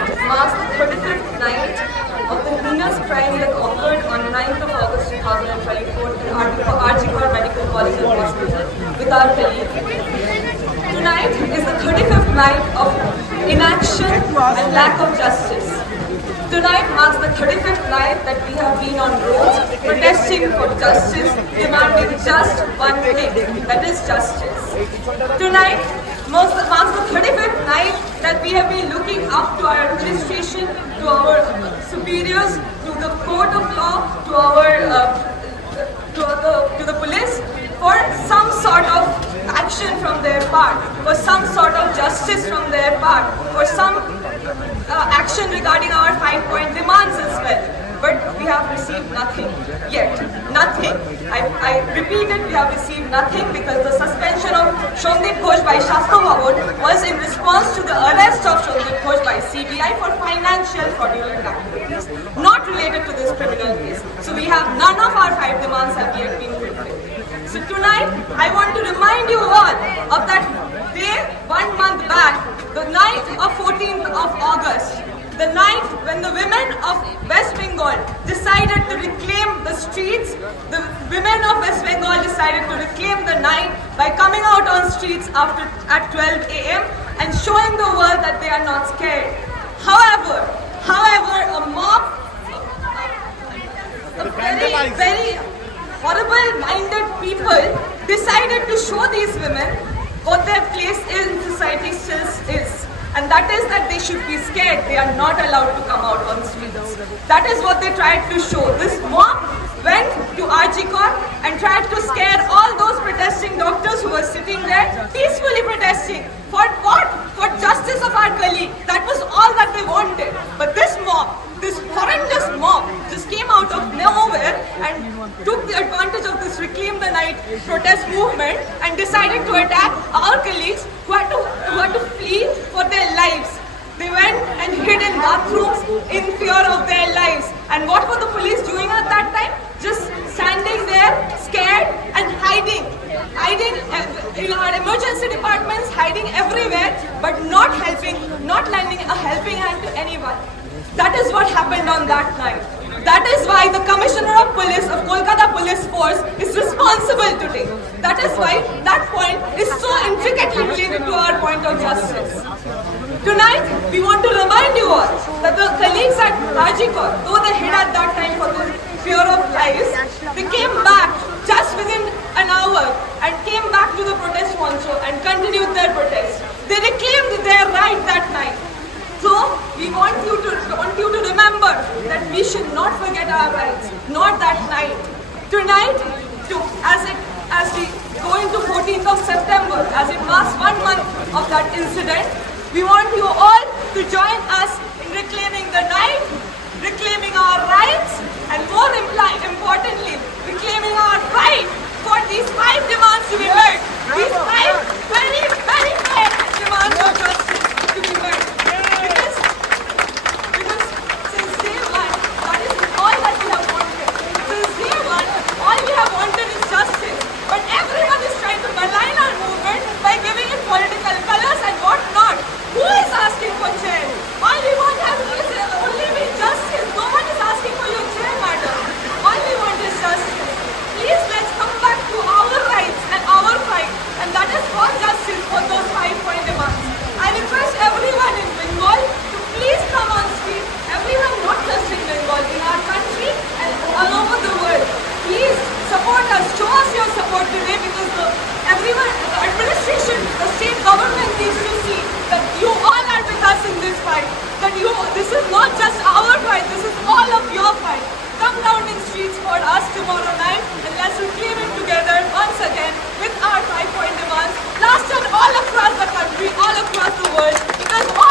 Tonight marks the 35th night of the heinous crime that occurred on 9th of August 2024 in Arjikar Medical College and Hospital with our colleague. Tonight is the 35th night of inaction and lack of justice. Tonight marks the 35th night that we have been on roads protesting for justice, demanding just one thing, that is justice. Tonight marks the 35th night that we have been looking up to our administration, to our superiors, to the court of law, to the police for some sort of action from their part, for some sort of justice from their part, for some action regarding our 5-point demands as well. But we have received nothing yet. Nothing. I repeat it, we have received nothing because the suspension of Shondip Ghosh by Shastro Bhavan was in response to the arrest of Shondip Ghosh by CBI for financial fraudulent activities, not related to this criminal case. So we have none of our 5 demands have yet been fulfilled. So tonight, I want to remind you all of that day 1 month back, the night of 14th of August, the night when the women of West Bengal decided to reclaim the streets. The women of West Bengal decided to reclaim the night by coming out on streets at 12 a.m. and showing the world that they are not scared. However, a mob, very horrible-minded people decided to show these women what their place in society still is. And that is that they should be scared. They are not allowed to come out on streets. That is what they tried to show. This mob went to Arjikar and tried to scare all those protesting doctors who were sitting there, peacefully protesting. For what? For justice of our colleague. That was all that they wanted. But this mob, this horrendous mob, just came out of nowhere and took the advantage of this Reclaim the Night protest movement and decided to attack our colleagues who had to flee for their lives. They went and hid in bathrooms in fear of their lives. And what were the police doing at that time? Just standing there, scared and hiding in our emergency departments, hiding everywhere, but not helping, not lending a helping hand to anyone. That is what happened on that night. That is why the Commissioner of Police of Kolkata Police Force is responsible today. That is why that point is so intricately related to our point of justice. Tonight, we want to remind you all that the colleagues at Arjikar, though they hid at that time for the fear of lives, they came back just within an hour and came back to the protest moncho and continued their protest. They reclaimed their right that night. So, we want you to remember that we should not forget our rights, not that night. Tonight, as we go into 14th of September, as it marks 1 month of that incident, we want you all to join us in reclaiming the night, reclaiming our rights, and more importantly, reclaiming our right for these 5 demands to be heard. These 5 very, very fair demands of justice to be heard. Because since day one, that is all that we have wanted. Since day one, all we have wanted is justice. But everyone is trying to malign our movement by giving it political colors and whatnot. Who is asking for change? All we want is only be justice. No one is asking for your chair, madam. All we want is justice. Please let's come back to our rights and our fight. And that is for justice for those 5-point demands. I request everyone in Bengal to please come on street. Everyone, not just in Bengal, in our country and all over the world. Please support us. Show us your support today because the administration, the state government needs to see that you all are with us in this fight. That this is not just our fight, this is all of your fight. Come down in streets for us tomorrow night and let's reclaim it together once again with our 5-point demands, plastered all across the country, all across the world, because all